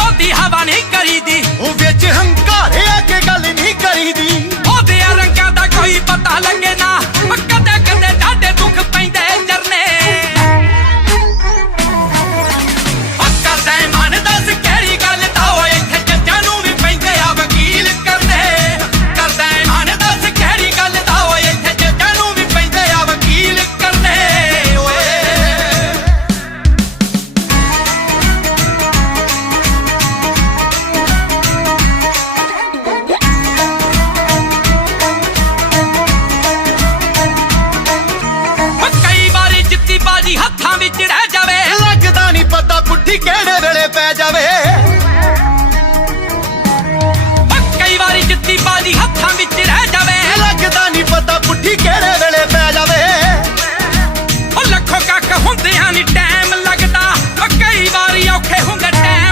बोती हवा नहीं करी me tirar